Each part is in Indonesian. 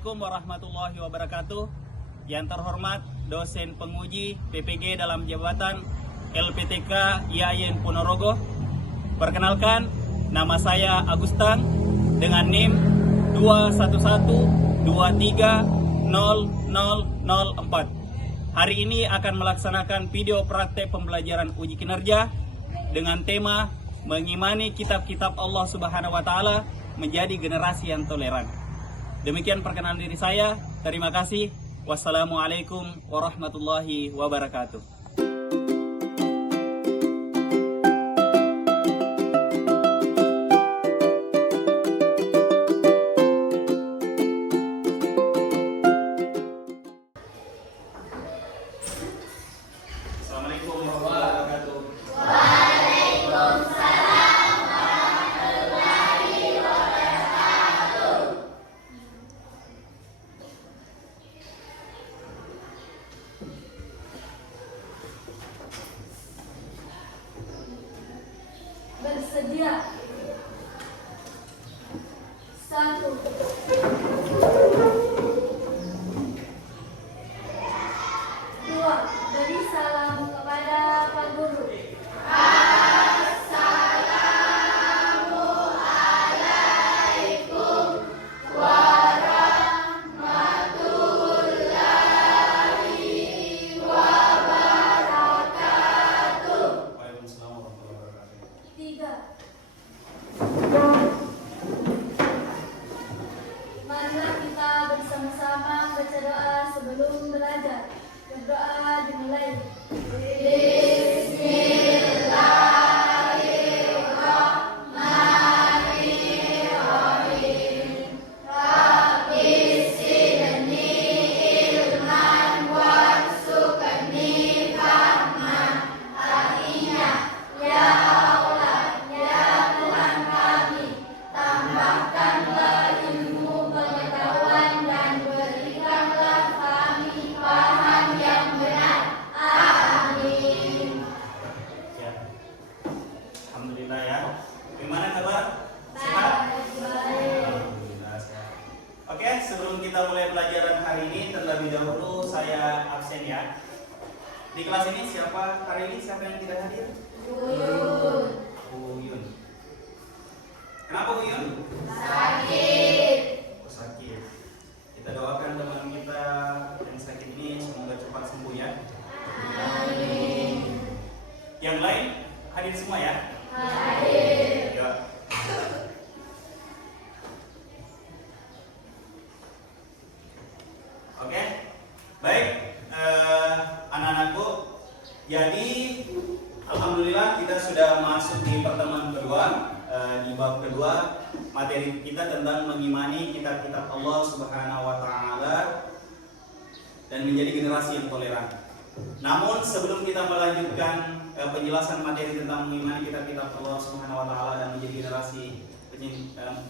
Assalamualaikum warahmatullahi wabarakatuh. Yang terhormat dosen penguji PPG dalam jabatan LPTK IAIN Ponorogo. Perkenalkan, nama saya Agustan dengan NIM 211230004. Hari ini akan melaksanakan video praktek pembelajaran uji kinerja dengan tema mengimani kitab-kitab Allah Subhanahu wa taala menjadi generasi yang toleran. Demikian perkenalan diri saya. Terima kasih. Wassalamualaikum warahmatullahi wabarakatuh. Assalamualaikum warahmatullahi wabarakatuh. Bersedia. 1. 2. Beri salam kepada Pak Guru. Waalaikumsalam warahmatullahi wabarakatuh. 3. Marilah kita bersama-sama baca doa sebelum belajar. Berdoa dimulai. Ya. Alhamdulillah ya. Gimana kabar? Sehat? Alhamdulillah sehat. Oke, sebelum kita mulai pelajaran hari ini, terlebih dahulu saya absen ya. Di kelas ini siapa hari ini? Siapa yang tidak hadir? Uyun. Kenapa Uyun? Sakit. Oh, sakit. Kita doakan teman kita yang sakit ini semoga cepat sembuh ya. Amin. Yang lain hadir semua ya? Hadir. Ya. Oke, baik anak-anakku. Jadi alhamdulillah kita sudah masuk di pertemuan kedua, di bab kedua materi kita tentang mengimani kitab-kitab Allah Subhanahu wa taala dan menjadi generasi yang toleran. Namun sebelum kita melanjutkan penjelasan materi tentang mengimani kitab-kitab Allah Subhanahu wa taala dan menjadi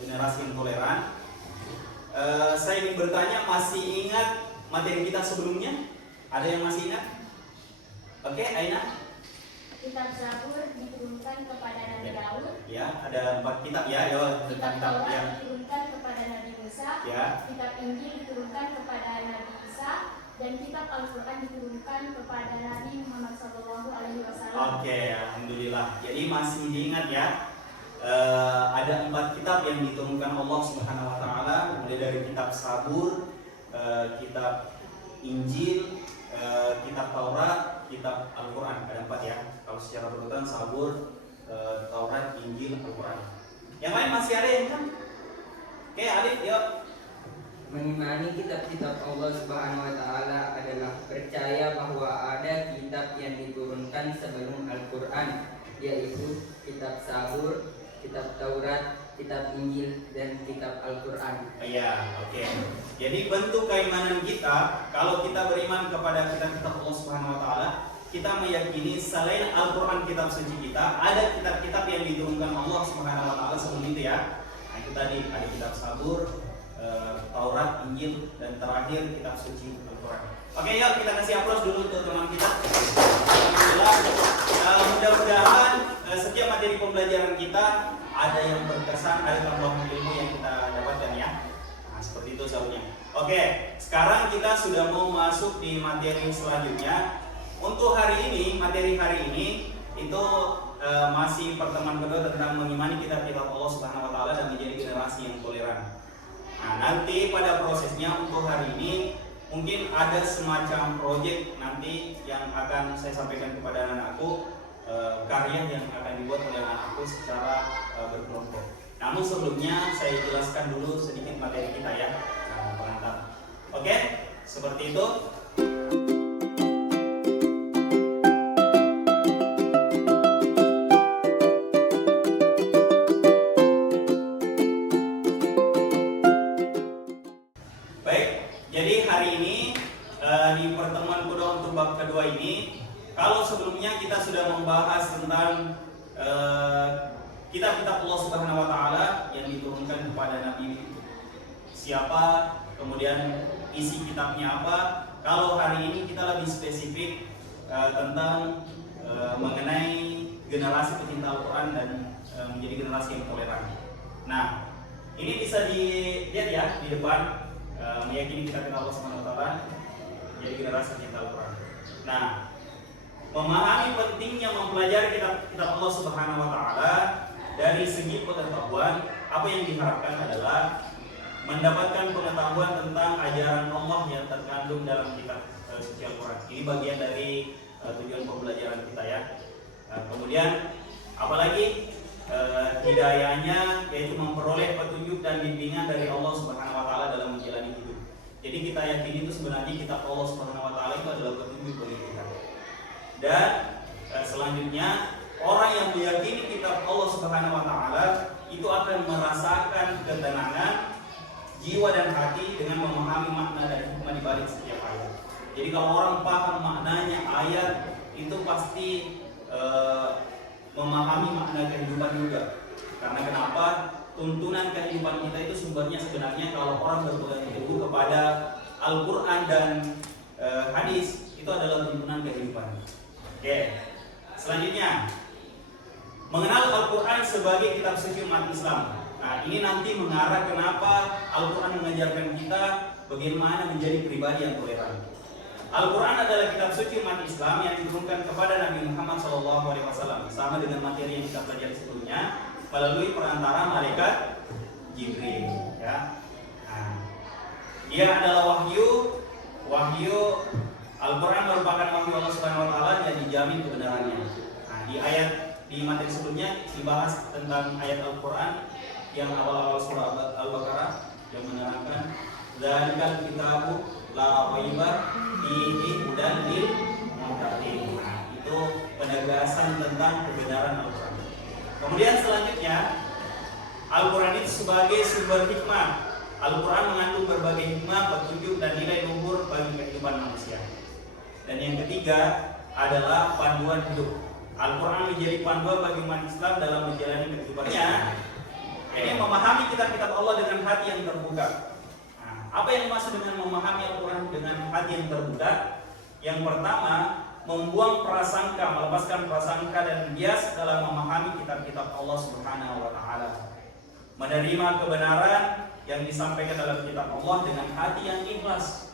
generasi yang toleran, saya ingin bertanya, masih ingat materi kita sebelumnya? Ada yang masih ingat? Oke, Aina? Kitab Zabur diturunkan kepada Nabi Daud. Ya, ada 4 kitab ya. Kitab Kitab Taurat yang diturunkan kepada Nabi Musa. ya. Kitab Injil diturunkan kepada Nabi Isa. Dan kitab Al-Quran diturunkan kepada Nabi Muhammad SAW. Oke, alhamdulillah. Jadi masih diingat ya. Ada 4 kitab yang diturunkan Allah Subhanahu wa taala, mulai dari kitab Zabur, kitab Injil, kitab Taurat, kitab Al-Quran. Ada 4 ya. Kalau secara berurutan Zabur, Taurat, Injil, Al-Quran. Yang lain masih ada yang kan? Oke, Alif, yuk. Mengimani kitab-kitab Allah Subhanahu wa taala adalah percaya bahwa ada kitab yang diturunkan sebelum Al-Qur'an, yaitu kitab Zabur, kitab Taurat, kitab Injil, dan kitab Al-Qur'an. Iya, oke. Jadi bentuk keimanan kita, kalau kita beriman kepada kitab-kitab Allah Subhanahu wa taala, kita meyakini selain Al-Qur'an kitab suci kita, ada kitab-kitab yang diturunkan Allah Subhanahu wa taala sebelum itu ya. Nah, itu tadi ada kitab Zabur, Taurat, Injil, dan terakhir kitab suci Al-Quran. Oke, yuk kita kasih aplaus dulu untuk teman kita. Alhamdulillah. Mudah-mudahan setiap materi pembelajaran kita ada yang berkesan, ada tambahan ilmu yang kita dapatkan ya. Nah, seperti itu seharusnya. Oke, sekarang kita sudah mau masuk di materi selanjutnya. Untuk hari ini, materi hari ini itu masih pertemuan kedua tentang mengimani kitab-kitab Allah Subhanahu wa taala dan menjadi generasi yang toleran. Nah, nanti pada prosesnya untuk hari ini mungkin ada semacam proyek nanti yang akan saya sampaikan kepada anak-anakku, karya yang akan dibuat oleh anak-anakku secara berkelompok. Namun sebelumnya saya jelaskan dulu sedikit materi kita ya, pengantar. Oke, seperti itu. Jadi hari ini di pertemuan kedua untuk bab kedua ini, kalau sebelumnya kita sudah membahas tentang kitab-kitab Allah Subhanahu wa taala yang diturunkan kepada Nabi siapa, kemudian isi kitabnya apa. Kalau hari ini kita lebih spesifik tentang mengenai generasi pecinta Al-Qur'an dan menjadi generasi yang toleran. Nah, ini bisa dilihat ya di depan. Meyakini kitab Allah Subhanahu wa taala jadi generasi pecinta Al-Qur'an. Nah, memahami pentingnya mempelajari kitab Allah Subhanahu wa taala dari segi pengetahuan, apa yang diharapkan adalah mendapatkan pengetahuan tentang ajaran Allah yang terkandung dalam kitab suci Al-Qur'an. Ini bagian dari tujuan pembelajaran kita ya. Kemudian apalagi hidayahnya, yaitu memperoleh petunjuk dan bimbingan dari Allah Subhanahu wa taala dalam menjalani hidup. Jadi kita yakini itu sebenarnya kitab Allah Subhanahu wa taala itu adalah petunjuk bagi kita. Dan selanjutnya orang yang meyakini kitab Allah Subhanahu wa taala itu akan merasakan ketenangan jiwa dan hati dengan memahami makna dan hikmah di balik setiap ayat. Jadi kalau orang paham maknanya ayat itu pasti memahami makna kehidupan juga. Karena kenapa? Tuntunan kehidupan kita itu sumbernya sebenarnya kalau orang berpegang teguh kepada Al-Quran dan hadis, itu adalah tuntunan kehidupan. Oke, selanjutnya mengenal Al-Quran sebagai kitab suci umat Islam. Nah, ini nanti mengarah kenapa Al-Quran mengajarkan kita bagaimana menjadi pribadi yang toleran. Al-Quran adalah kitab suci umat Islam yang diturunkan kepada Nabi Muhammad SAW, sama dengan materi yang kita pelajari sebelumnya, melalui perantara malaikat Jibril. Ya. Nah, dia adalah wahyu. Al-Quran merupakan wahyu Allah Subhanahu wa taala yang dijamin kebenarannya. Nah, di materi sebelumnya dibahas tentang ayat Al-Quran yang awal-awal surah Al-Baqarah yang menerangkan dzalikal kitabu la raiba fihi hudan lil muttaqin. Nah, itu penegasan tentang kebenaran Al-Quran. Kemudian selanjutnya, Al-Quran itu sebagai sumber hikmah. Al-Quran mengandung berbagai hikmah, petunjuk dan nilai luhur bagi kehidupan manusia. Dan yang ketiga adalah panduan hidup. Al-Quran menjadi panduan bagi umat Islam dalam menjalani kehidupannya. Ini memahami kitab-kitab Allah dengan hati yang terbuka. Nah, apa yang dimaksud dengan memahami Al-Quran dengan hati yang terbuka? Yang pertama, membuang prasangka, melepaskan prasangka dan bias dalam memahami kitab-kitab Allah Subhanahu wa taala. Menerima kebenaran yang disampaikan dalam kitab Allah dengan hati yang ikhlas.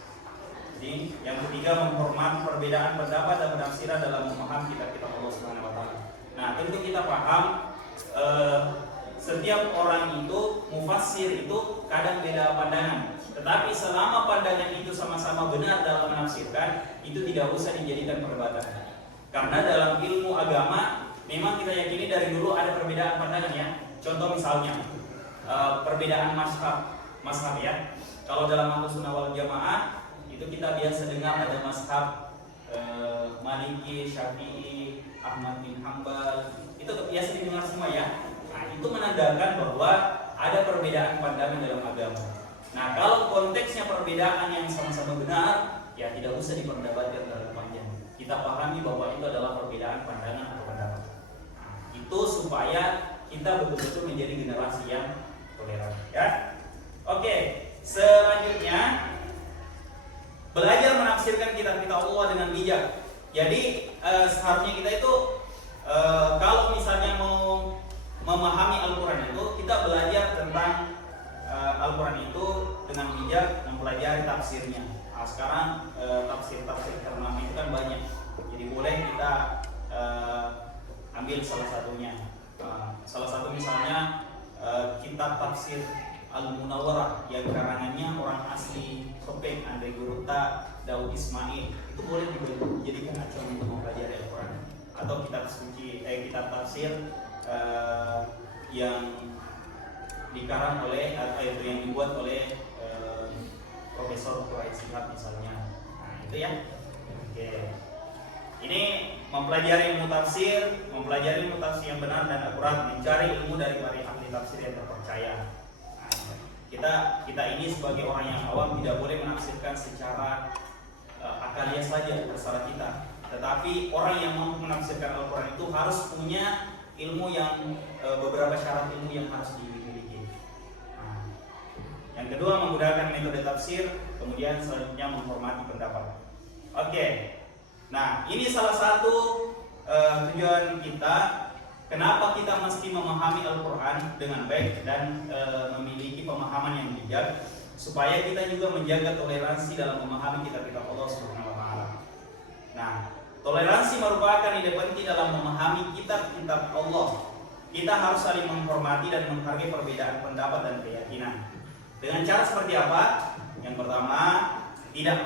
Jadi, yang ketiga, menghormati perbedaan pendapat dan penafsiran dalam memahami kitab-kitab Allah Subhanahu wa taala. Nah, tentu kita paham setiap orang itu mufassir itu kadang beda pandangan. Tetapi selama pandangan itu sama-sama benar dalam menafsirkan, itu tidak usah dijadikan perdebatan. Karena dalam ilmu agama memang kita yakini dari dulu ada perbedaan pandangan ya. Contoh misalnya perbedaan mazhab ya. Kalau dalam Ahlussunnah wal Jamaah itu kita biasa dengar ada mazhab Maliki, Syafi'i, Ahmad bin Hambal. Itu biasa didengar semua ya. Nah, itu menandakan bahwa ada perbedaan pandangan dalam agama. Nah, kalau konteksnya perbedaan yang sama-sama benar, ya tidak usah diperdebatkan terlalu panjang. Kita pahami bahwa itu adalah perbedaan pandangan atau pendapat. Nah, itu supaya kita betul-betul menjadi generasi yang toleran, ya. Oke, selanjutnya belajar menafsirkan kitab-kitab Allah dengan bijak. Jadi seharusnya kita itu kalau misalnya mau memahami Al-Quran itu, kita belajar tentang Al-Quran itu dengan bijak, mempelajari tafsirnya. Nah, sekarang tafsir-tafsir terkenal itu kan banyak, jadi boleh kita ambil salah satunya. Salah satu misalnya kitab tafsir Al-Munawwarah yang karangannya orang asli Kopeng, Andre Gurutta, Daud Ismail. Itu boleh dijadikan acuan untuk mempelajari Al-Quran. Atau kitab suci, kitab tafsir yang dikarang oleh atau yang dibuat oleh Profesor Quraisy Shihab misalnya. Nah, itu ya. Oke. Ini mempelajari ilmu tafsir yang benar dan akurat, mencari ilmu dari para ahli tafsir yang terpercaya. Nah, kita ini sebagai orang yang awam tidak boleh menafsirkan secara akalia saja terserah kita. Tetapi orang yang mampu menafsirkan Al-Quran itu harus punya ilmu yang beberapa syarat ilmu yang harus dimiliki. Nah, yang kedua menggunakan metode tafsir, kemudian selanjutnya menghormati pendapat. Oke. Nah, ini salah satu tujuan kita. Kenapa kita mesti memahami Al-Quran dengan baik dan memiliki pemahaman yang bijak, supaya kita juga menjaga toleransi dalam memahami kitab-kitab Allah Subhanahu wa taala. Nah, toleransi merupakan ide penting dalam memahami kitab-kitab Allah. Kita harus saling menghormati dan menghargai perbedaan pendapat dan keyakinan. Dengan cara seperti apa? Yang pertama, tidak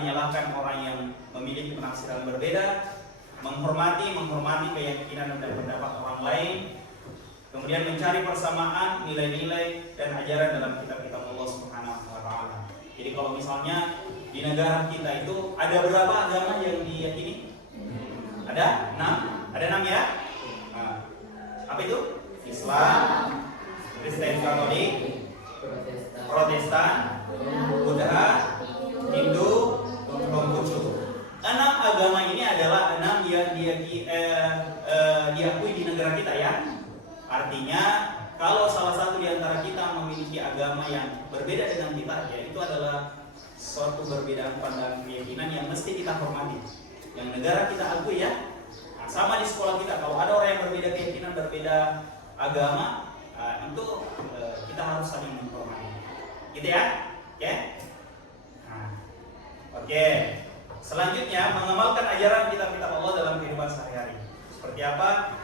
menyalahkan orang yang memiliki penafsiran berbeda, menghormati keyakinan dan pendapat orang lain, kemudian mencari persamaan nilai-nilai dan ajaran dalam kitab-kitab Allah Subhanahu wa taala. Jadi kalau misalnya di negara kita itu ada berapa agama yang diyakini? Ada 6 ya? Nah, apa itu? Islam, Kristen Katolik, Protestan, Buddha, Hindu, Konghucu. 6 agama ini adalah 6 yang diakui di negara kita ya. Artinya kalau salah satu di antara kita memiliki agama yang berbeda dengan kita, ya itu adalah suatu perbedaan pandangan keyakinan yang mesti kita hormati, yang negara kita akui ya. Nah, sama di sekolah kita, kalau ada orang yang berbeda keyakinan, berbeda agama, itu kita harus saling menghormati, gitu ya. Oke. Nah, oke. Selanjutnya mengamalkan ajaran kitab-kitab Allah dalam kehidupan sehari-hari. Seperti apa?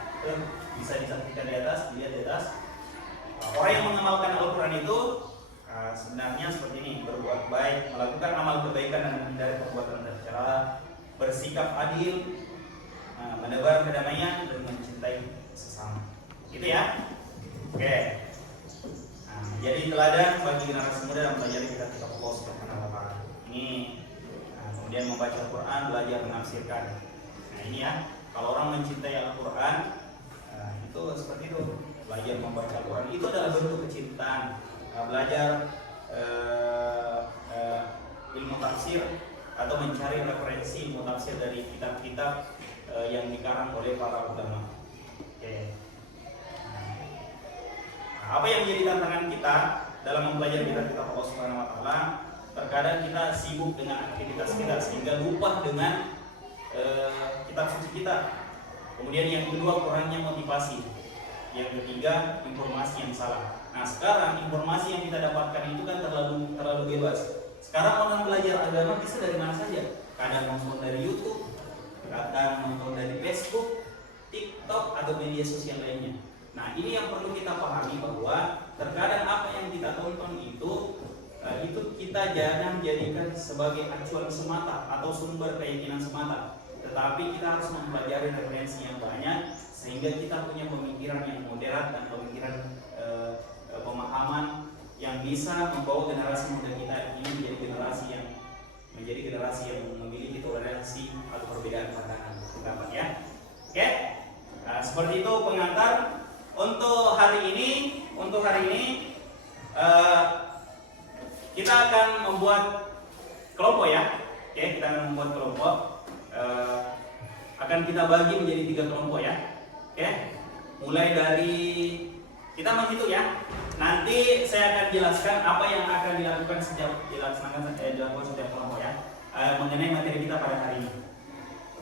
Bisa disaksikan di atas, dilihat di atas. Orang yang mengamalkan Al-Quran itu sebenarnya seperti ini: berbuat baik, melakukan amal kebaikan dan menghindari perbuatan tercela, bersikap adil, menebar kedamaian dan mencintai sesama. Gitu ya. Oke. Nah, jadi teladan bagi generasi muda dalam belajar kitab-kitab Allah Subhanahu wa taala. Ini kemudian membaca Al-Quran, belajar menafsirkan. Nah ini ya, kalau orang mencintai Al-Quran, itu seperti itu. Belajar membaca Al-Quran itu adalah bentuk kecintaan. Belajar ilmu tafsir atau mencari referensi ilmu tafsir dari kitab-kitab yang dikarang oleh para ulama. Oke. Nah, apa yang menjadi tantangan kita dalam mempelajari kitab-kitab Allah Subhanahu wa taala? Terkadang kita sibuk dengan aktivitas kita sehingga lupa dengan kitab suci kita. Kemudian yang kedua, kurangnya motivasi. Yang ketiga, informasi yang salah. Nah, sekarang informasi yang kita dapatkan itu kan terlalu bebas. Sekarang orang belajar agama bisa dari mana saja. Kadang nonton dari YouTube, kadang nonton dari Facebook, TikTok atau media sosial lainnya. Nah, ini yang perlu kita pahami, bahwa terkadang apa yang kita tonton itu kita jangan jadikan sebagai acuan semata atau sumber keyakinan semata, tetapi kita harus mempelajari referensi yang banyak sehingga kita punya pemikiran yang moderat dan pemikiran pemahaman yang bisa membawa generasi muda kita ini menjadi generasi yang memiliki toleransi atau perbedaan pandangan pendapat ya. Oke. Nah, seperti itu pengantar untuk hari ini. Kita akan membuat kelompok ya. Oke, kita akan membuat kelompok. Akan kita bagi menjadi 3 kelompok ya. Oke. Mulai dari kita menghitung ya. Nanti saya akan jelaskan apa yang akan dilakukan setiap kelompok ya. Mengenai materi kita pada hari ini.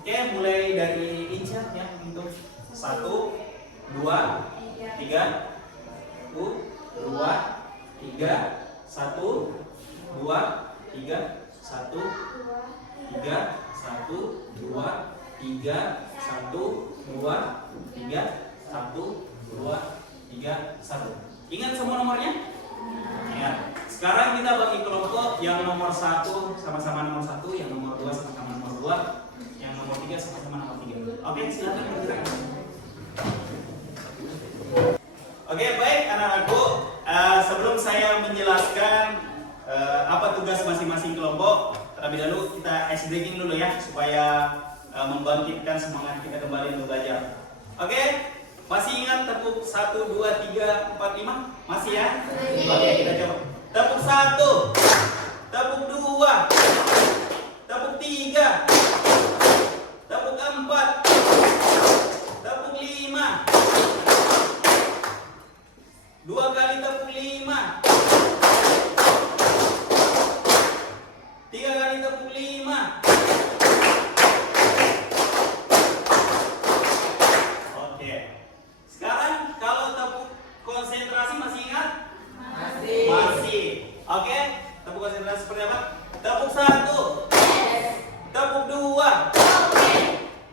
Oke, mulai dari Inca ya, untuk 1, 2, 3, 2, 3, 1, 2, 3, 1, 3, 1, 2, 3, 1, 2, 3, 1, 2, 3, 1. Ingat semua nomornya? Ingat. Sekarang kita bagi kelompok yang nomor 1 sama-sama nomor 1, yang nomor 2 sama-sama nomor 2, yang nomor 3 sama-sama nomor 3. Oke, silakan bergerak. Oke, baik anak-anakku. Sebelum saya menjelaskan apa tugas masing-masing kelompok, terlebih dahulu kita ice breaking dulu ya, supaya membangkitkan semangat kita kembali untuk belajar. Oke? Masih ingat tepuk 1, 2, 3, 4, 5? Masih ya? Oke, kita coba. Tepuk 1, tepuk 2, tepuk 3, tepuk 4, tepuk 5. 2 kali tepuk 5. 3 kali tepuk 5. Sekarang kalau tepuk konsentrasi masih ingat? Masih. Oke, tepuk konsentrasi seperti apa? Tepuk 1, tepuk 2,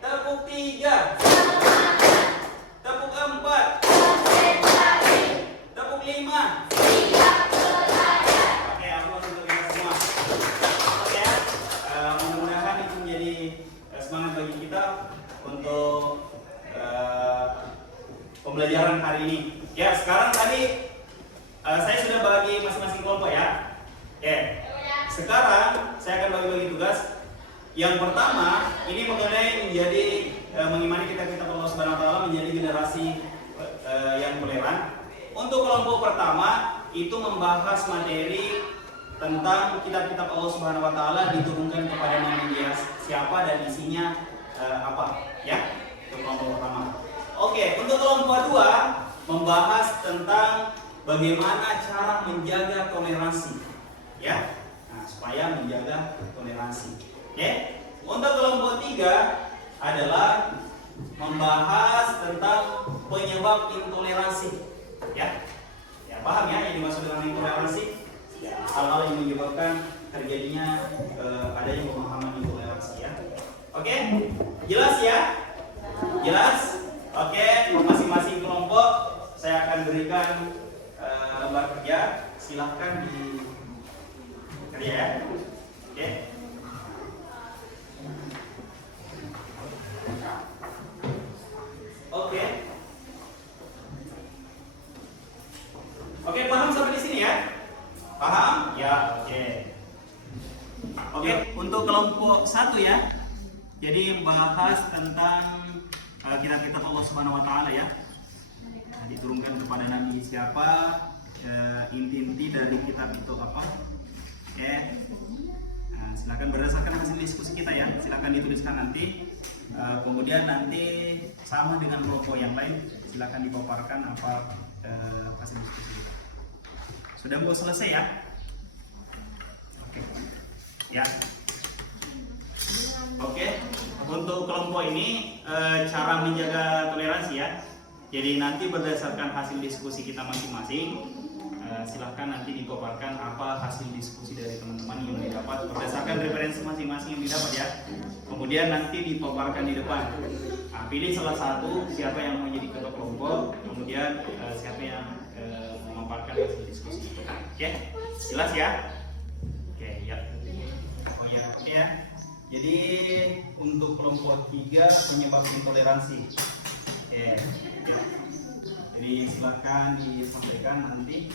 tepuk 3, tepuk 4, tepuk 5. Oke, aku langsung untuk kita semua. Oke, mudah-mudahan itu menjadi semangat bagi kita untuk pembelajaran hari ini. Ya, sekarang tadi saya sudah bagi masing-masing kelompok ya. Oke. Sekarang saya akan bagi-bagi tugas. Yang pertama, ini mengenai menjadi mengimani kitab-kitab Allah Subhanahu wa taala menjadi generasi yang toleran. Untuk kelompok pertama itu membahas materi tentang kitab-kitab Allah Subhanahu wa taala diturunkan kepada Nabi siapa dan isinya apa, ya. Untuk kelompok pertama. Oke, untuk kelompok 2 membahas tentang bagaimana cara menjaga toleransi, ya. Nah, supaya menjaga toleransi. Oke. Untuk kelompok 3 adalah membahas tentang penyebab intoleransi, ya. Ya, paham ya yang dimaksud dengan intoleransi? Hal-hal yang menyebabkan terjadinya adanya pemahaman intoleransi, ya. Oke? Jelas ya? Jelas? Oke, masing-masing kelompok saya akan berikan lembar kerja. Silahkan di kerja ya. Oke. Oke. Oke, paham sampai di sini ya? Paham? Ya, oke. Oke, untuk kelompok 1 ya. Jadi membahas tentang kitab-kitab Allah Subhanahu wa taala ya. Nah, diturunkan kepada Nabi siapa, inti-inti dari kitab itu apa. Oke. Nah, silakan berdasarkan hasil diskusi kita ya. Silakan dituliskan nanti. Kemudian nanti sama dengan kelompok yang lain, silakan dipaparkan apa hasil diskusi kita. Sudah mau selesai ya? Oke. Ya. Oke, untuk kelompok ini cara menjaga toleransi ya. Jadi nanti berdasarkan hasil diskusi kita masing-masing, silahkan nanti dipaparkan apa hasil diskusi dari teman-teman yang didapat berdasarkan referensi masing-masing yang didapat ya. Kemudian nanti dipaparkan di depan. Nah, pilih salah satu siapa yang mau jadi ketua kelompok, kemudian siapa yang memaparkan hasil diskusi itu. Oke, jelas ya? Oke, ya. Oh ya, oke ya. Jadi untuk kelompok 3 penyebab intoleransi. Oke, ya. Jadi silakan disampaikan nanti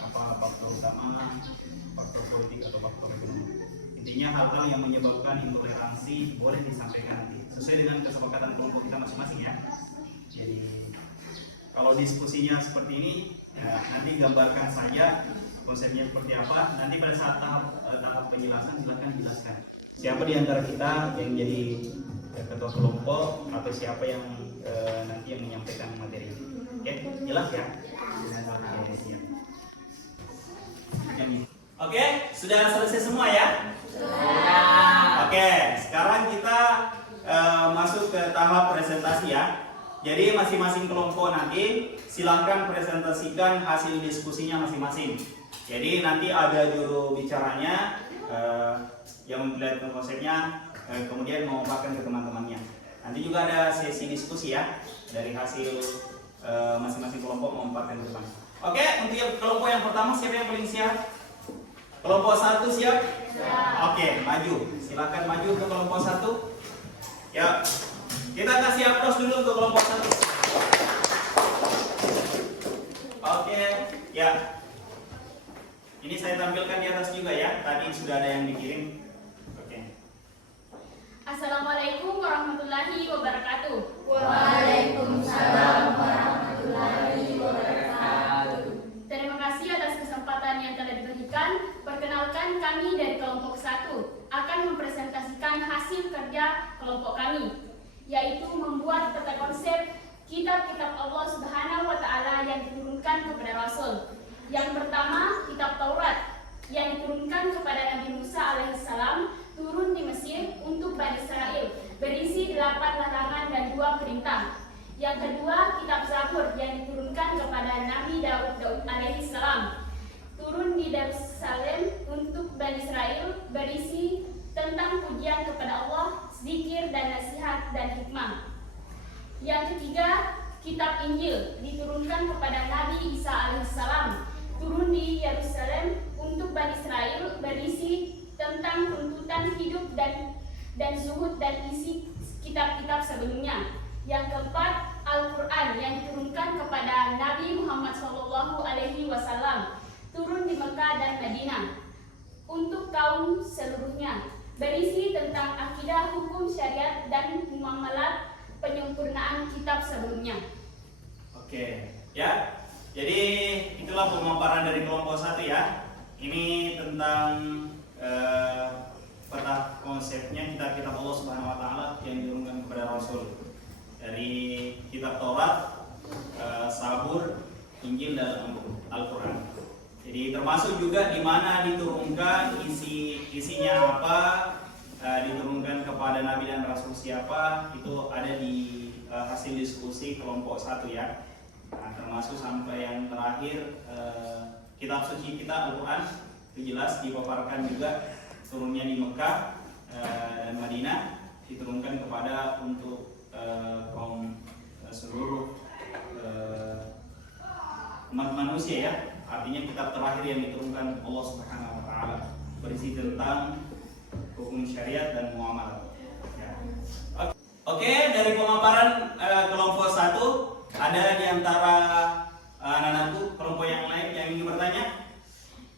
apa faktor utama, faktor politik atau faktor ekonomi. Intinya hal-hal yang menyebabkan intoleransi boleh disampaikan nanti sesuai dengan kesepakatan kelompok kita masing-masing ya. Jadi kalau diskusinya seperti ini ya, nanti gambarkan saja konsepnya seperti apa. Nanti pada saat tahap penjelasan silakan dijelaskan. Siapa di antara kita yang jadi ketua kelompok atau siapa yang nanti yang menyampaikan materi ini. Oke, jelas ya? Oke, sudah selesai semua ya? Oke, sekarang kita masuk ke tahap presentasi ya. Jadi masing-masing kelompok nanti silahkan presentasikan hasil diskusinya masing-masing. Jadi nanti ada juru bicaranya yang melihat konsepnya, kemudian memaparkan ke teman-temannya. Nanti juga ada sesi diskusi ya dari hasil masing-masing kelompok memaparkan ke depan. Oke, untuk kelompok yang pertama siapa yang paling siap? Kelompok 1 siap? Oke, maju. Silakan maju ke kelompok 1. Ya, kita kasih aplaus dulu untuk kelompok 1. Oke, ya. Ini saya tampilkan di atas juga ya. Tadi sudah ada yang dikirim. Oke. Assalamualaikum warahmatullahi wabarakatuh. Waalaikumsalam warahmatullahi wabarakatuh. Terima kasih atas kesempatan yang telah diberikan. Perkenalkan, kami dari kelompok 1 akan mempresentasikan hasil kerja kelompok kami, yaitu membuat peta konsep kitab-kitab Allah Subhanahu wa Ta'ala yang diturunkan kepada Rasul. Yang pertama, kitab Taurat yang diturunkan kepada Nabi Musa alaihissalam, turun di Mesir untuk Bani Israel, berisi 8 larangan dan 2 perintah. Yang kedua, kitab Zabur yang diturunkan kepada Nabi Daud alaihissalam, turun di Yerusalem untuk Bani Israel, berisi tentang pujian kepada Allah, zikir dan nasihat dan hikmah. Yang ketiga, kitab Injil diturunkan kepada Nabi Isa alaihissalam, turun di Yerusalem untuk Bani Israel, berisi tentang tuntutan hidup dan zuhud dan isi kitab-kitab sebelumnya. Yang keempat, Al-Quran yang diturunkan kepada Nabi Muhammad SAW, turun di Mekah dan Madinah untuk kaum seluruhnya, berisi tentang akidah, hukum syariat dan muamalat, penyempurnaan kitab sebelumnya. Oke, ya. Jadi itulah pemaparan dari kelompok 1 ya. Ini tentang peta konsepnya kitab-kitab Allah Subhanahu wa Ta'ala yang diturunkan kepada Rasul, dari kitab Taurat, Zabur, Injil dan Al-Quran. Jadi termasuk juga di mana diturunkan, isinya apa, diturunkan kepada Nabi dan Rasul siapa, itu ada di hasil diskusi kelompok 1 ya. Nah, termasuk sampai yang terakhir kitab suci kita Al-Quran itu jelas dipaparkan juga, turunnya di Mekah dan Madinah, diturunkan kepada untuk kaum seluruh umat manusia ya. Artinya kitab terakhir yang diturunkan Allah Subhanahu wa Ta'ala, berisi tentang hukum syariat dan muamalah ya. Oke, dari pemaparan kelompok 1, ada di antara anak-anakku kelompok yang lain yang ingin bertanya?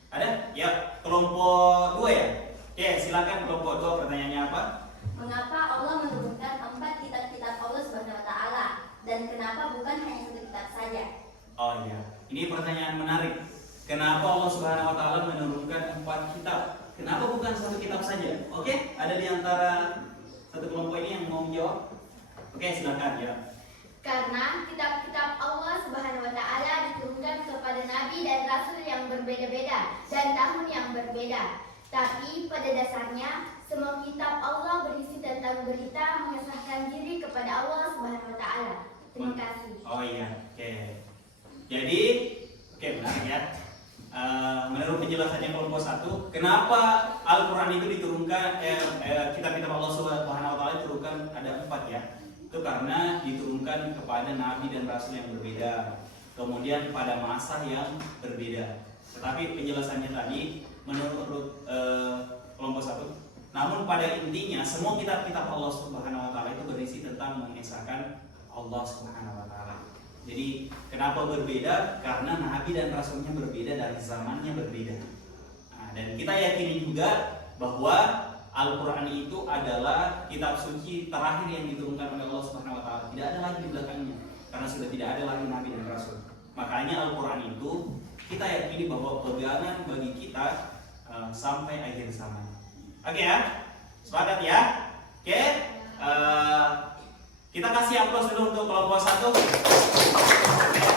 Ada? Ya, kelompok 2 ya? Oke, silakan kelompok 2, pertanyaannya apa? Mengapa Allah menurunkan 4 kitab-kitab Allah Subhanahu wa Ta'ala, dan kenapa bukan hanya 1 kitab saja? Oh iya, ini pertanyaan menarik. Kenapa Allah Subhanahu wa Ta'ala menurunkan 4 kitab? Kenapa bukan 1 kitab saja? Oke, ada di antara satu kelompok ini yang mau menjawab? Oke, silakan ya. Karena kitab-kitab Allah Subhanahu wa Ta'ala diturunkan kepada nabi dan rasul yang berbeda-beda dan tahun yang berbeda. Tapi pada dasarnya semua kitab Allah berisi tentang berita mengesahkan diri kepada Allah Subhanahu wa Ta'ala. Terima kasih. Oh iya, oke. Jadi, oke, benar ya. Menurut penjelasannya kelompok 1, kenapa Al-Quran itu diturunkan, kitab-kitab Allah Subhanahu wa Ta'ala diturunkan ada 4 ya. Itu karena diturunkan kepada nabi dan rasul yang berbeda, kemudian pada masa yang berbeda. Tetapi penjelasannya tadi menurut kelompok 1, namun pada intinya semua kitab-kitab Allah Subhanahu wa Ta'ala itu berisi tentang mengisahkan Allah Subhanahu wa Ta'ala. Jadi kenapa berbeda? Karena nabi dan rasulnya berbeda, dari zamannya berbeda. Nah, dan kita yakini juga bahwa Al-Quran itu adalah kitab suci terakhir yang diturunkan oleh Allah Subhanahu wa Ta'ala. Tidak ada lagi di belakangnya, karena sudah tidak ada lagi nabi dan rasul. Makanya Al-Quran itu kita yakini bahwa pegangan bagi kita sampai akhir zaman. Oke ya? Sepakat ya? Oke? Kita kasih aplaus dulu untuk kelompok 1.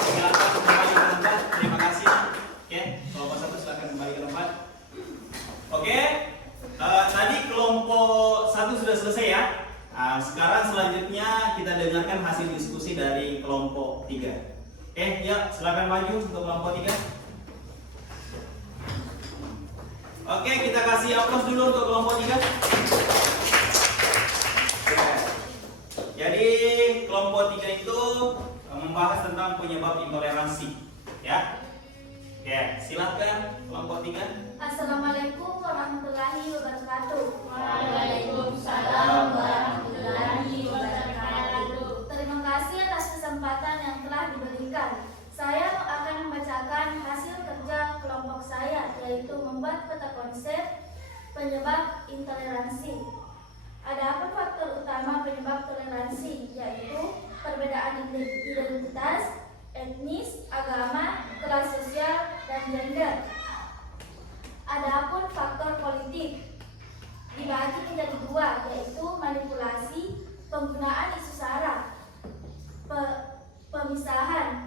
Silakan kembali ke tempat. Terima kasih. Oke, kelompok 1 silakan kembali ke tempat. Oke. Tadi kelompok 1 sudah selesai ya. Nah, sekarang selanjutnya kita dengarkan hasil diskusi dari kelompok 3. Oke, ya silakan maju untuk kelompok 3. Oke, kita kasih aplaus dulu untuk kelompok 3. Jadi kelompok 3 itu membahas tentang penyebab intoleransi, ya. Oke, silakan kelompok 3. Assalamualaikum warahmatullahi wabarakatuh. Waalaikumsalam warahmatullahi wabarakatuh. Terima kasih atas kesempatan yang telah diberikan. Saya akan membacakan hasil kerja kelompok saya, yaitu membuat peta konsep penyebab intoleransi. Adapun faktor utama penyebab toleransi yaitu perbedaan identitas, etnis, agama, kelas sosial, dan gender. Adapun faktor politik dibagi menjadi dua, yaitu manipulasi, penggunaan isu sara,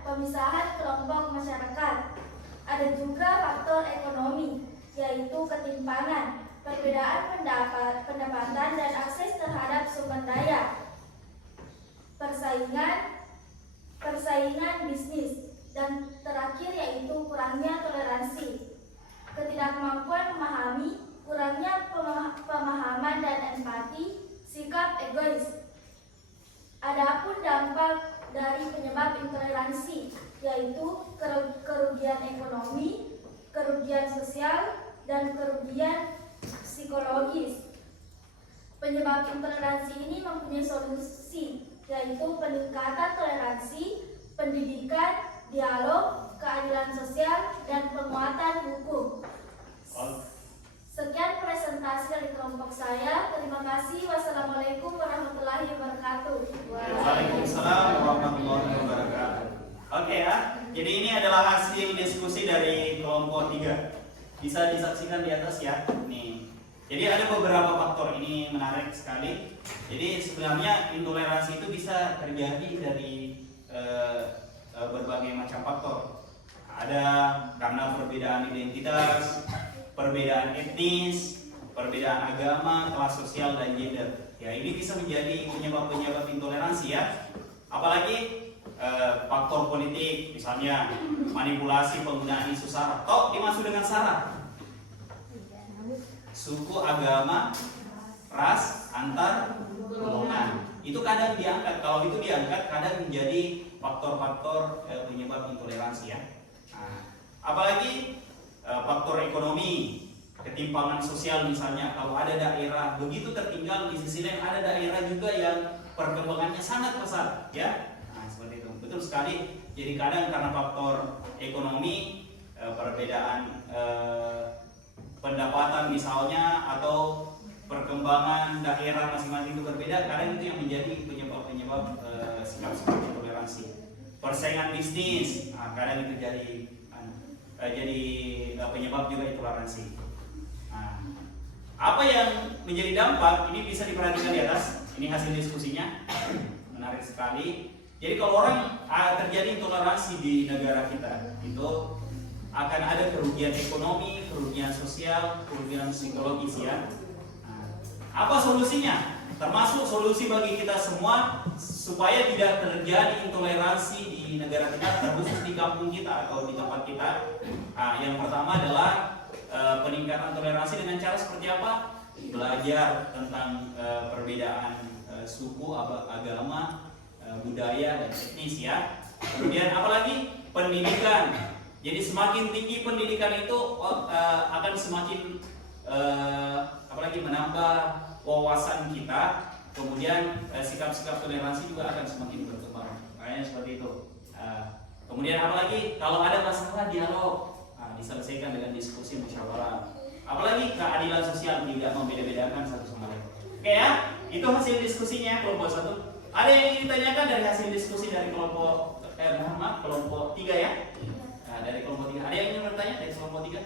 pemisahan kelompok masyarakat. Ada juga faktor ekonomi, yaitu ketimpangan, perbedaan pendapatan dan akses terhadap sumber daya, persaingan bisnis, dan terakhir yaitu kurangnya toleransi, ketidakmampuan memahami, kurangnya pemahaman dan empati, sikap egois. Adapun dampak dari penyebab intoleransi yaitu kerugian ekonomi, kerugian sosial, dan kerugian psikologis. Penyebab intoleransi ini mempunyai solusi, yaitu peningkatan toleransi, pendidikan, dialog, keadilan sosial, dan penguatan hukum. Sekian presentasi dari kelompok saya. Terima kasih. Wassalamualaikum warahmatullahi wabarakatuh. Waalaikumsalam warahmatullahi wabarakatuh. Oke ya, jadi ini adalah hasil diskusi dari kelompok 3. Bisa disaksikan di atas ya. Nih. Jadi ada beberapa faktor, ini menarik sekali. Jadi sebenarnya intoleransi itu bisa terjadi dari berbagai macam faktor. Ada karena perbedaan identitas, perbedaan etnis, perbedaan agama, kelas sosial, dan gender. Ya, ini bisa menjadi penyebab intoleransi ya. Apalagi faktor politik, misalnya manipulasi penggunaan isu sara. Toh dimaksud dengan sara? Suku, agama, ras, antar golongan. Itu kadang diangkat. Kalau itu diangkat, kadang menjadi faktor-faktor penyebab intoleransi ya. Nah, apalagi faktor ekonomi, ketimpangan sosial misalnya. Kalau ada daerah begitu tertinggal, di sisi lain ada daerah juga yang perkembangannya sangat pesat ya. Nah, seperti itu. Betul sekali. Jadi kadang karena faktor ekonomi, perbedaan pendapatan misalnya, atau perkembangan daerah masing-masing itu berbeda, kadang itu yang menjadi penyebab sikap-sikap intoleransi. Persaingan bisnis, nah, kadang itu jadi penyebab juga intoleransi. Nah, apa yang menjadi dampak ini bisa diperhatikan di atas. Ini hasil diskusinya, menarik sekali. Jadi kalau orang terjadi intoleransi di negara kita, itu akan ada kerugian ekonomi, kerugian sosial, kerugian psikologis ya. Nah, apa solusinya? Termasuk solusi bagi kita semua supaya tidak terjadi intoleransi di negara kita, terkhusus di kampung kita atau di tempat kita. Nah, yang pertama adalah peningkatan toleransi dengan cara seperti apa? Belajar tentang perbedaan suku, agama, budaya, dan etnis ya. Kemudian apalagi pendidikan. Jadi semakin tinggi pendidikan itu akan semakin apalagi menambah wawasan kita. Kemudian sikap-sikap toleransi juga akan semakin berkembang. Kayaknya seperti itu. Kemudian apalagi kalau ada masalah, dialog, diselesaikan dengan diskusi musyawarah. Apalagi keadilan sosial, tidak membeda-bedakan satu sama lain. Oke ya, itu hasil diskusinya kelompok 1. Ada yang ingin ditanyakan dari hasil diskusi dari kelompok kelompok 3 ya? Nah, dari kelompok 3. Ada yang ingin bertanya dari kelompok 3?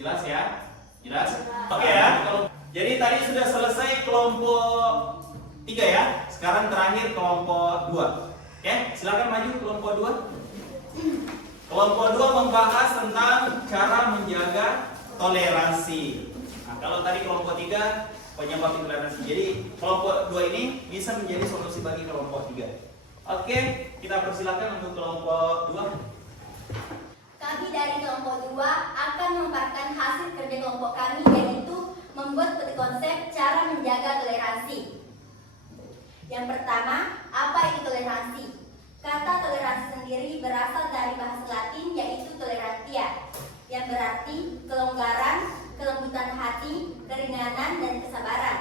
Jelas ya? Jelas? Oke ya. Jadi tadi sudah selesai kelompok 3 ya. Sekarang terakhir kelompok 2. Oke, silakan maju kelompok 2. Kelompok 2 membahas tentang cara menjaga toleransi. Nah, kalau tadi kelompok 3 penyebab intoleransi. Jadi kelompok 2 ini bisa menjadi solusi bagi kelompok 3. Oke, kita persilakan untuk kelompok 2. Kami dari kelompok 2 akan memaparkan hasil kerja kelompok kami, yaitu membuat konsep cara menjaga toleransi. Yang pertama, apa itu toleransi? Kata toleransi sendiri berasal dari bahasa Latin, yaitu tolerantia, yang berarti kelonggaran, kelembutan hati, keringanan, dan kesabaran.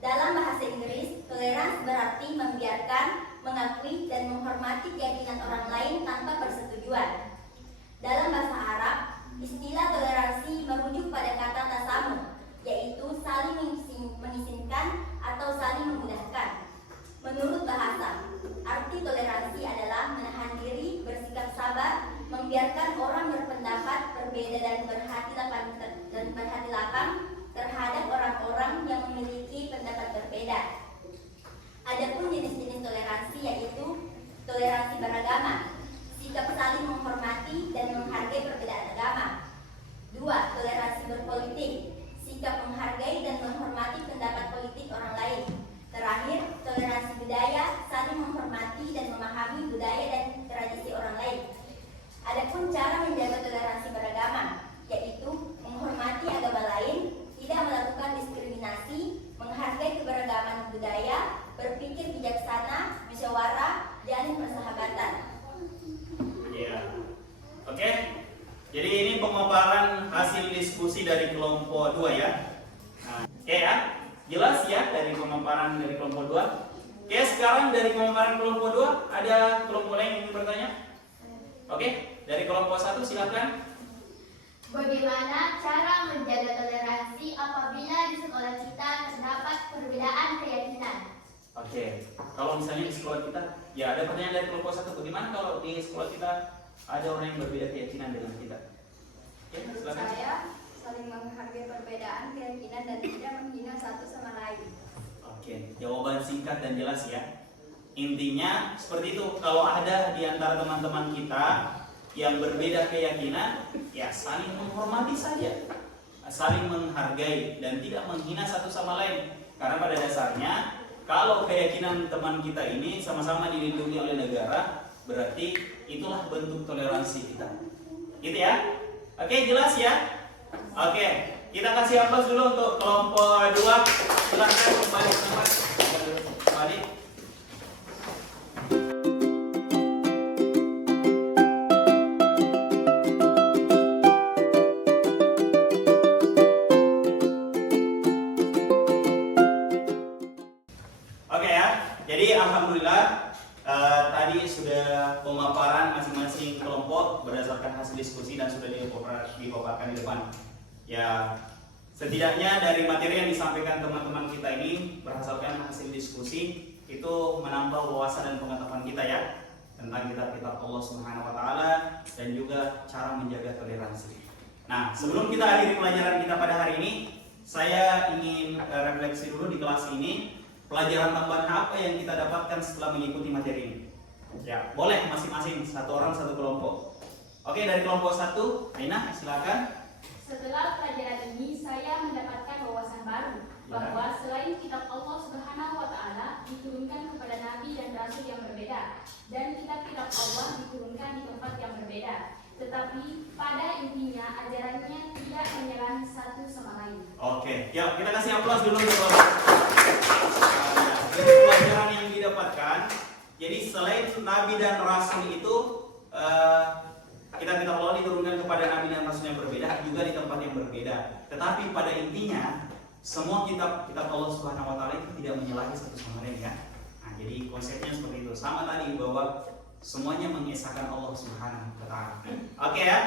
Dalam bahasa Inggris, toleransi berarti membiarkan, mengakui, dan menghormati keyakinan orang lain tanpa persetujuan. Dalam bahasa Arab, istilah toleransi merujuk pada kata tasamu, yaitu saling mengizinkan atau saling memudahkan. Menurut bahasa, arti toleransi adalah menahan diri, bersikap sabar, membiarkan orang berpendapat berbeda dan berhati lapang terhadap orang-orang yang memiliki pendapat berbeda. Adapun jenis-jenis toleransi yaitu toleransi beragama, sikap saling menghormati dan menghargai perbedaan agama. 2. Toleransi berpolitik, sikap menghargai dan menghormati pendapat politik orang lain. Terakhir, toleransi budaya, saling menghormati dan memahami budaya dan tradisi orang lain. Adapun cara menjaga toleransi beragama, yaitu menghormati agama lain, tidak melakukan diskriminasi, menghargai keberagaman budaya, berpikir bijaksana, musyawarah, jalin persahabatan. Ya. Oke. Jadi ini pemaparan hasil diskusi dari kelompok 2 ya. Nah, oke ya. Jelas ya dari pemaparan dari kelompok 2. Oke, sekarang dari pemaparan kelompok 2 ada kelompok lain yang ingin bertanya? Oke, dari kelompok 1 silakan. Bagaimana cara menjaga toleransi apabila di sekolah kita terdapat perbedaan keyakinan? Oke, kalau misalnya di sekolah kita, ya ada pertanyaan dari kelompok 1. Bagaimana kalau di sekolah kita ada orang yang berbeda keyakinan dengan kita? Ya, silakan. Saya saling menghargai perbedaan keyakinan dan tidak menghina satu sama lain. Oke, jawaban singkat dan jelas ya. Intinya seperti itu. Kalau ada di antara teman-teman kita yang berbeda keyakinan, ya saling menghormati saja, saling menghargai dan tidak menghina satu sama lain. Karena pada dasarnya kalau keyakinan teman kita ini sama-sama dilindungi oleh negara, berarti itulah bentuk toleransi kita. Gitu ya? Oke, jelas ya? Oke, kita kasih aplaus dulu untuk kelompok 2. Silahkan kembali ke tempat. Kembali. Oke ya, jadi alhamdulillah tadi sudah pemaparan masing-masing kelompok berdasarkan hasil diskusi dan sudah dipaparkan di depan. Ya, setidaknya dari materi yang disampaikan teman-teman kita ini berdasarkan hasil diskusi itu menambah wawasan dan pengetahuan kita ya tentang kitab-kitab Allah Subhanahu wa taala dan juga cara menjaga toleransi. Nah, sebelum kita akhiri pelajaran kita pada hari ini, saya ingin refleksi dulu di kelas ini. Pelajaran tambahan apa yang kita dapatkan setelah mengikuti materi ini? Ya, boleh masing-masing satu orang satu kelompok. Oke, dari kelompok 1, Aina, silakan. Setelah pelajaran ini, saya mendapatkan wawasan baru bahwa selain kitab Allah Subhanahu wa taala diturunkan kepada nabi dan rasul yang berbeda, dan kitab-kitab Allah diturunkan di tempat yang berbeda, tetapi pada intinya ajarannya tidak menyalahi satu sama lain. Oke, ya kita kasih aplaus dulu untuk pelajaran yang didapatkan. Jadi selain nabi dan rasul itu kitab-kitab Allah diturunkan kepada nabi dan rasul yang berbeda, juga di tempat yang berbeda. Tetapi pada intinya semua kitab-kitab Allah Subhanahu wa taala itu tidak menyalahi satu sama lain ya. Nah, jadi konsepnya seperti itu. Sama tadi bahwa semuanya mengesahkan Allah Subhanahu wa taala. Oke ya.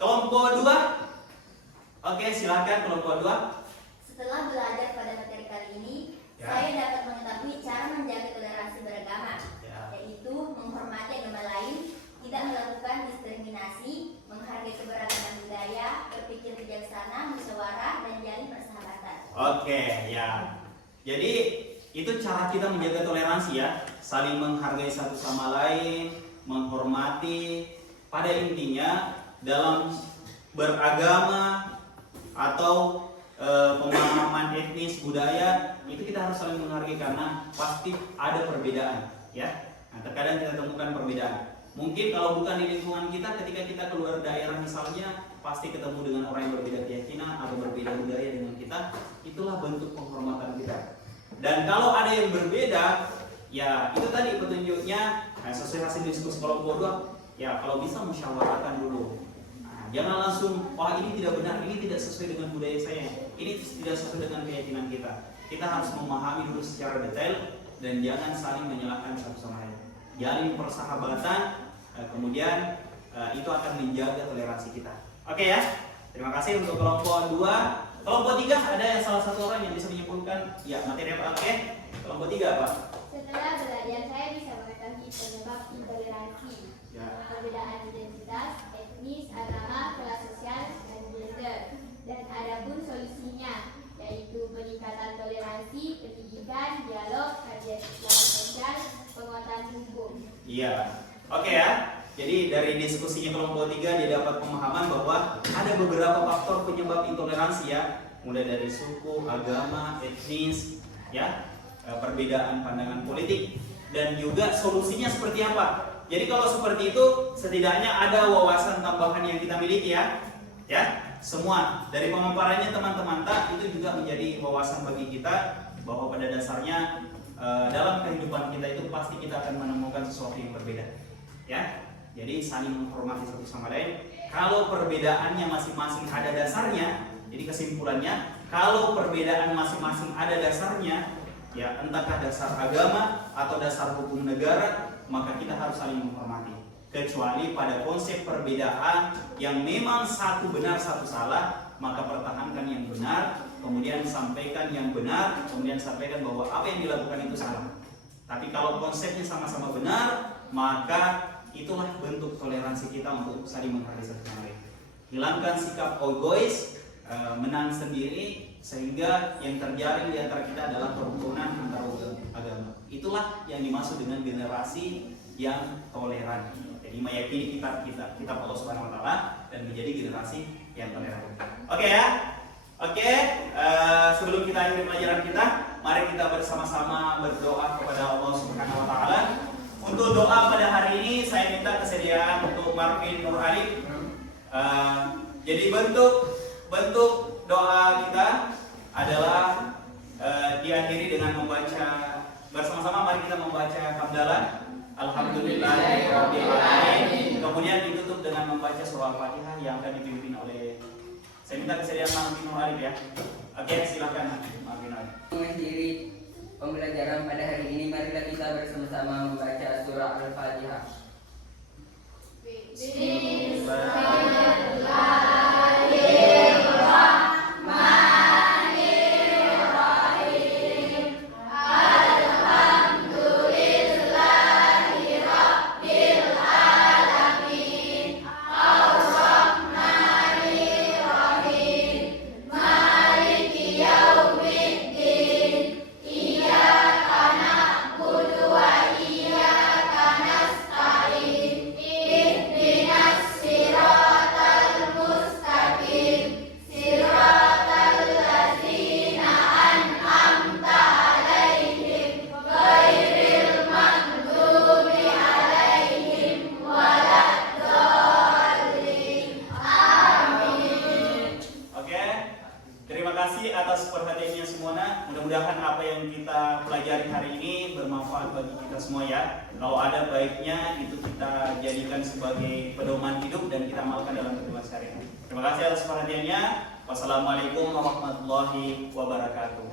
Kelompok 2. Oke, silakan kelompok 2. Setelah belajar pada materi kali ini, saya dapat mengetahui cara menjaga toleransi beragama, yaitu menghormati agama lain, tidak melakukan diskriminasi, menghargai keberagaman budaya, berpikir bijaksana, musyawarah, dan jalin persahabatan. Oke, ya. Jadi itu cara kita menjaga toleransi ya, saling menghargai satu sama lain, menghormati. Pada intinya dalam beragama atau pemahaman etnis budaya itu kita harus saling menghargai karena pasti ada perbedaan ya. Nah, terkadang kita temukan perbedaan. Mungkin kalau bukan di lingkungan kita, ketika kita keluar daerah misalnya, pasti ketemu dengan orang yang berbeda keyakinan atau berbeda budaya dengan kita. Itulah bentuk penghormatan kita. Dan kalau ada yang berbeda, ya itu tadi petunjuknya sesuai hasil diskusi kelompok 2. Ya kalau bisa musyawarahkan dulu. Jangan langsung, wah ini tidak benar, ini tidak sesuai dengan budaya saya, ini tidak sesuai dengan keyakinan kita. Kita harus memahami dulu secara detail dan jangan saling menyalahkan satu sama lain. Jalin persahabatan, kemudian itu akan menjaga toleransi kita. Oke ya, terima kasih untuk kelompok 2. Kelompok 3 ada yang salah satu orang yang bisa menyimpulkan ya materi apa? Oke, kelompok 3 apa? Setelah belajar, saya bisa mengetahui penyebab intoleransi, perbedaan identitas, etnis, agama, kelas sosial, dan gender. Dan adapun solusinya, yaitu peningkatan toleransi, pendidikan, dialog, kajian sosial, penguatan hukum. Iya, oke ya. Jadi dari diskusinya kelompok 3 dia dapat pemahaman bahwa ada beberapa faktor penyebab intoleransi ya, mulai dari suku, agama, etnis, ya, perbedaan pandangan politik, dan juga solusinya seperti apa. Jadi kalau seperti itu setidaknya ada wawasan tambahan yang kita miliki ya, semua dari pemaparannya teman-teman itu juga menjadi wawasan bagi kita bahwa pada dasarnya dalam kehidupan kita itu pasti kita akan menemukan sesuatu yang berbeda, ya. Jadi saling menghormati satu sama lain. Kalau perbedaannya masing-masing ada dasarnya, jadi kesimpulannya, kalau perbedaan masing-masing ada dasarnya, ya entahkah dasar agama atau dasar hukum negara, maka kita harus saling menghormati. Kecuali pada konsep perbedaan yang memang satu benar satu salah, maka pertahankan yang benar, kemudian sampaikan yang benar, kemudian sampaikan bahwa apa yang dilakukan itu salah. Tapi kalau konsepnya sama-sama benar, maka itulah bentuk toleransi kita untuk saling menghargai satu sama lain. Hilangkan sikap egois, menang sendiri, sehingga yang terjalin di antara kita adalah kerukunan antar agama. Itulah yang dimaksud dengan generasi yang toleran. Jadi meyakini kitab Allah Subhanahu Wa Taala dan menjadi generasi yang toleran. Oke ya, oke. Sebelum kita akhiri pelajaran kita, mari kita bersama-sama berdoa kepada Allah Subhanahu Wa Taala. Untuk doa pada hari ini saya minta kesediaan untuk Marvin Nur Alif. Jadi bentuk doa kita adalah diakhiri dengan membaca bersama-sama. Mari kita membaca hamdalah, alhamdulillahirabbil alamin. Kemudian ditutup dengan membaca surah Al-Fatihah yang akan dipimpin oleh, saya minta kesediaan Marvin Nur Alif ya. Oke, silakan Marvin Nur Alif. Mengakhiri pembelajaran pada hari ini, marilah kita bersama-sama membaca surah Al-Fatihah. Atas perhatiannya semuanya, mudah-mudahan apa yang kita pelajari hari ini bermanfaat bagi kita semua ya. Kalau ada baiknya itu kita jadikan sebagai pedoman hidup dan kita amalkan dalam kehidupan sehari-hari. Terima kasih atas perhatiannya. Wassalamualaikum warahmatullahi wabarakatuh.